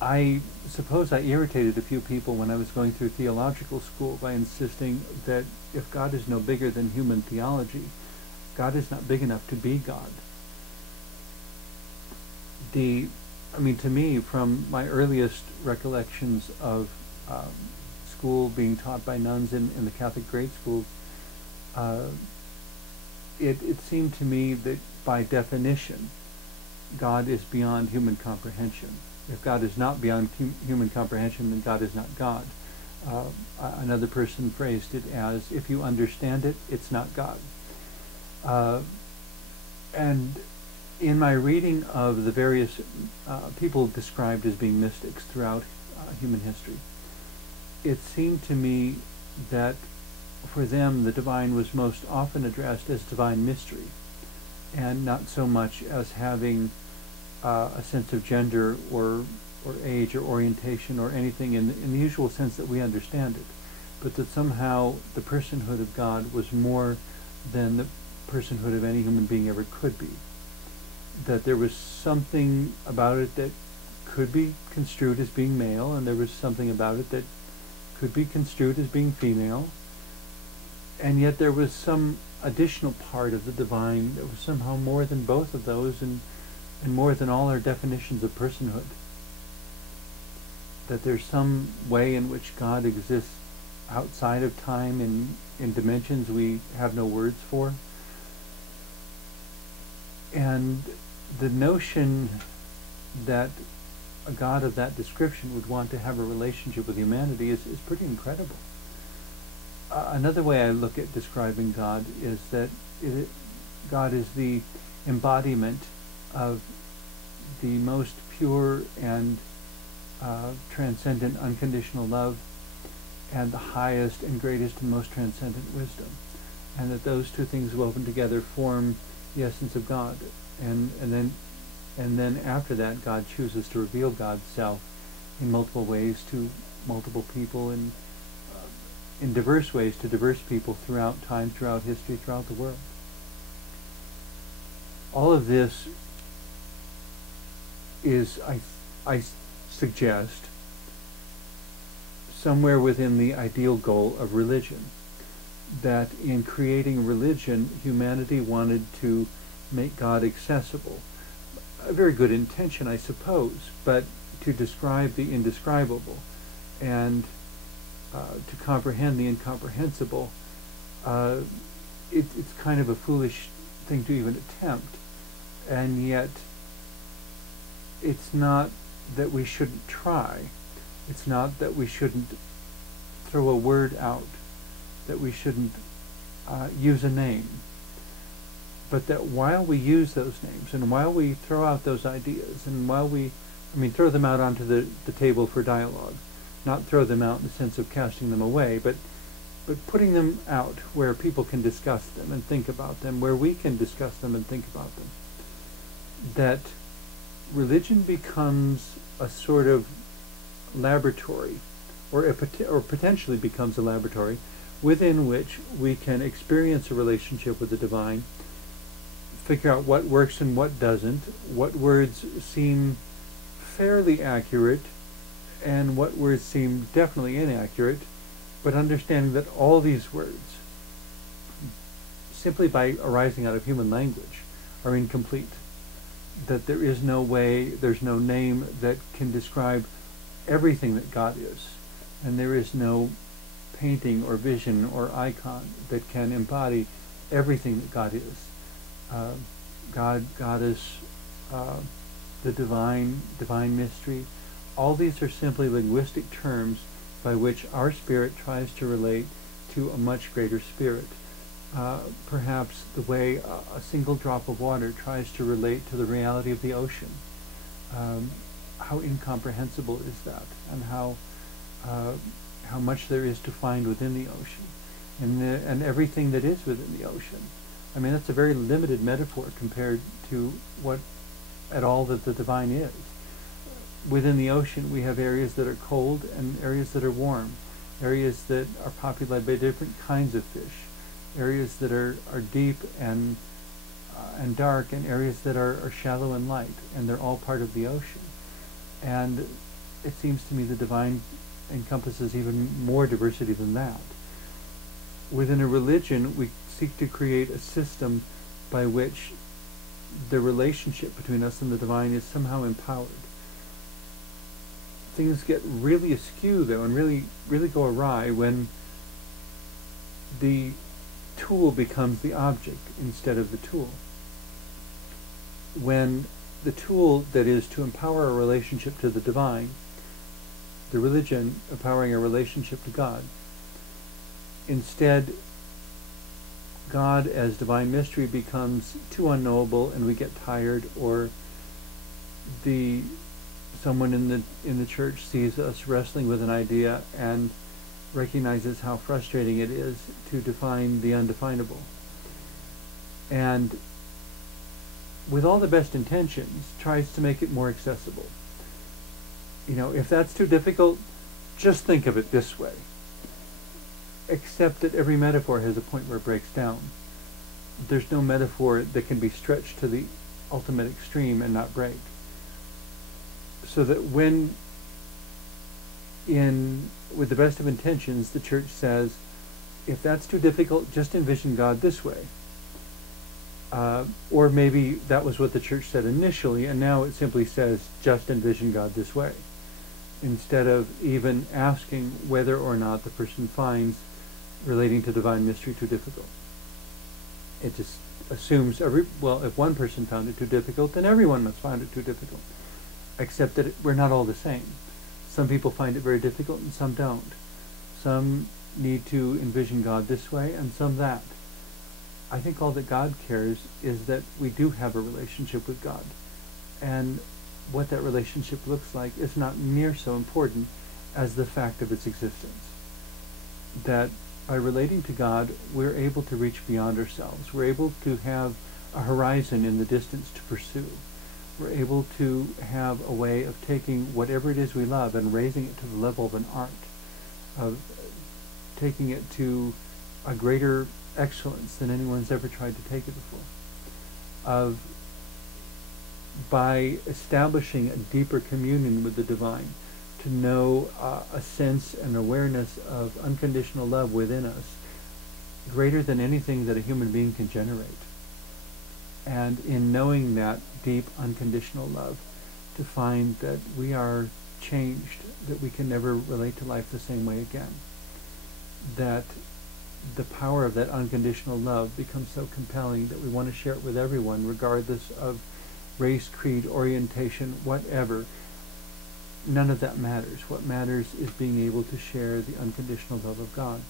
I suppose I irritated a few people when I was going through theological school by insisting that if God is no bigger than human theology, God is not big enough to be God. To me, from my earliest recollections of school being taught by nuns in the Catholic grade schools, it seemed to me that by definition, God is beyond human comprehension. If God is not beyond human comprehension, then God is not God. Another person phrased it as, if you understand it, it's not God. And in my reading of the various people described as being mystics throughout human history, it seemed to me that for them the divine was most often addressed as divine mystery, and not so much as having a sense of gender or age or orientation or anything in the usual sense that we understand it, but that somehow the personhood of God was more than the personhood of any human being ever could be. That there was something about it that could be construed as being male, and there was something about it that could be construed as being female, and yet there was some additional part of the divine that was somehow more than both of those, and more than all our definitions of personhood. That there's some way in which God exists outside of time in dimensions we have no words for. And the notion that a God of that description would want to have a relationship with humanity is pretty incredible. Another way I look at describing God is that God is the embodiment of the most pure and transcendent unconditional love, and the highest and greatest and most transcendent wisdom, and that those two things woven together form the essence of God. And then after that, God chooses to reveal God's self in multiple ways to multiple people, and in diverse ways to diverse people throughout time, throughout history, throughout the world. All of this is, I suggest, somewhere within the ideal goal of religion. That in creating religion, humanity wanted to make God accessible. A very good intention, I suppose, but to describe the indescribable and to comprehend the incomprehensible, it's kind of a foolish thing to even attempt. And yet, it's not that we shouldn't try. It's not that we shouldn't throw a word out, that we shouldn't use a name, but that while we use those names, and while we throw out those ideas, and while we, throw them out onto the table for dialogue, not throw them out in the sense of casting them away, but putting them out where people can discuss them and think about them, where we can discuss them and think about them, that religion becomes a sort of laboratory, or potentially becomes a laboratory, within which we can experience a relationship with the divine, figure out what works and what doesn't, what words seem fairly accurate and what words seem definitely inaccurate, but understanding that all these words, simply by arising out of human language, are incomplete. That there is no way, there's no name that can describe everything that God is, and there is no painting or vision or icon that can embody everything that God is. God is the divine mystery. All these are simply linguistic terms by which our spirit tries to relate to a much greater spirit. Perhaps the way a single drop of water tries to relate to the reality of the ocean. How incomprehensible is that, and how much there is to find within the ocean, and everything that is within the ocean. That's a very limited metaphor compared to what at all that the divine is. Within the ocean, we have areas that are cold and areas that are warm, areas that are populated by different kinds of fish, areas that are deep and dark, and areas that are shallow and light, and they're all part of the ocean. And it seems to me the divine encompasses even more diversity than that. Within a religion, we seek to create a system by which the relationship between us and the divine is somehow empowered. Things get really askew, though, and really go awry when the tool becomes the object instead of the tool. When the tool that is to empower a relationship to the divine, the religion empowering a relationship to God, instead God as divine mystery becomes too unknowable and we get tired, or someone in the church sees us wrestling with an idea and recognizes how frustrating it is to define the undefinable. And with all the best intentions, tries to make it more accessible. If that's too difficult, just think of it this way. Except that every metaphor has a point where it breaks down. There's no metaphor that can be stretched to the ultimate extreme and not break. So that when, with the best of intentions, the church says, if that's too difficult, just envision God this way. Or maybe that was what the church said initially, and now it simply says, just envision God this way, instead of even asking whether or not the person finds relating to divine mystery too difficult. It just assumes, if one person found it too difficult, then everyone must find it too difficult. Except that we're not all the same. Some people find it very difficult and some don't. Some need to envision God this way and some that. I think all that God cares is that we do have a relationship with God. And what that relationship looks like is not near so important as the fact of its existence. That by relating to God, we're able to reach beyond ourselves. We're able to have a horizon in the distance to pursue. We're able to have a way of taking whatever it is we love and raising it to the level of an art, of taking it to a greater excellence than anyone's ever tried to take it before. By establishing a deeper communion with the divine, to know a sense and awareness of unconditional love within us, greater than anything that a human being can generate. And in knowing that deep unconditional love, to find that we are changed, that we can never relate to life the same way again. That the power of that unconditional love becomes so compelling that we want to share it with everyone, regardless of race, creed, orientation, whatever. None of that matters. What matters is being able to share the unconditional love of God.